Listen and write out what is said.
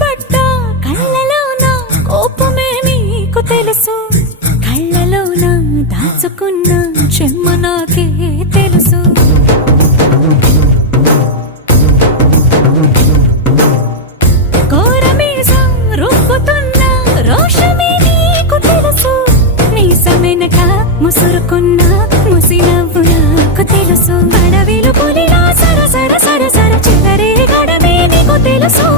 పడ్డ కళ్ళలోన కోపమే నీకు తెలుసు, కళ్ళలోన దాచుకున్న చెమ్మ నాకే తెలుసు. కోరమీసం రుబ్బుతున్న రోషమే నీకు తెలుసు, మీసమెనక ముసురుకున్న ముసి నవ్వు నాకు తెలుసు. అడవిలు పులిలా సర సర సర సర చెలరే గడమే నీకు తెలుసు.